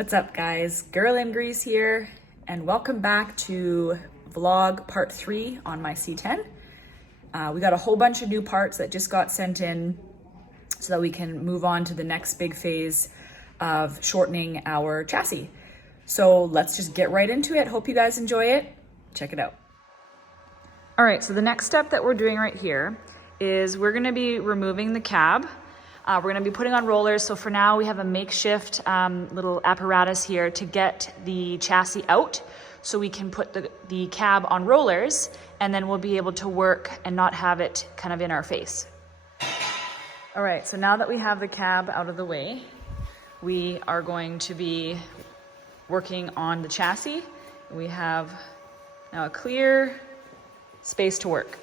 What's up guys, GirlInGrease here, and welcome back to vlog part 3 on my C10. We got a whole bunch of new parts that just got sent in so that we can move on to the next big phase of shortening our chassis. So let's just get right into it. Hope you guys enjoy it. Check it out. All right, so the next step that we're doing right here is we're gonna be removing the cab. We're gonna be putting on rollers. So for now we have a makeshift little apparatus here to get the chassis out so we can put the cab on rollers, and then we'll be able to work and not have it kind of in our face. All right, so now that we have the cab out of the way, we are going to be working on the chassis. We have now a clear space to work.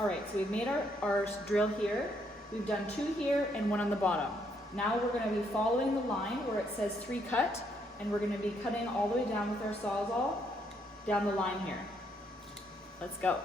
All right, so we've made our drill here. We've done 2 here and 1 on the bottom. Now we're gonna be following the line where it says 3 cut, and we're gonna be cutting all the way down with our Sawzall down the line here. Let's go.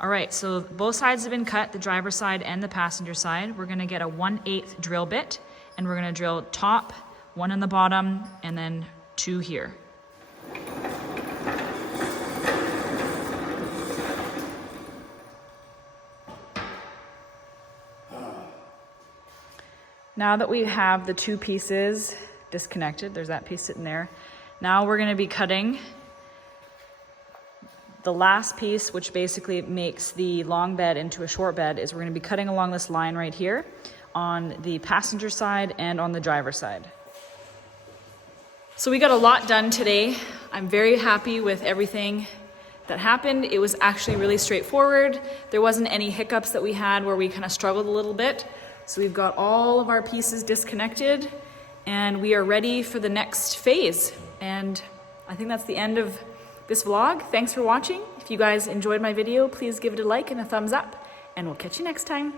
All right, so both sides have been cut, the driver's side and the passenger side. We're gonna get a 1/8 drill bit, and we're gonna drill top, 1 on the bottom, and then 2 here. Now that we have the 2 pieces disconnected, there's that piece sitting there. Now we're gonna be cutting the last piece, which basically makes the long bed into a short bed, is we're gonna be cutting along this line right here on the passenger side and on the driver's side. So we got a lot done today. I'm very happy with everything that happened. It was actually really straightforward. There wasn't any hiccups that we had where we kind of struggled a little bit. So we've got all of our pieces disconnected and we are ready for the next phase. And I think that's the end of this vlog. Thanks for watching. If you guys enjoyed my video, please give it a like and a thumbs up, and we'll catch you next time.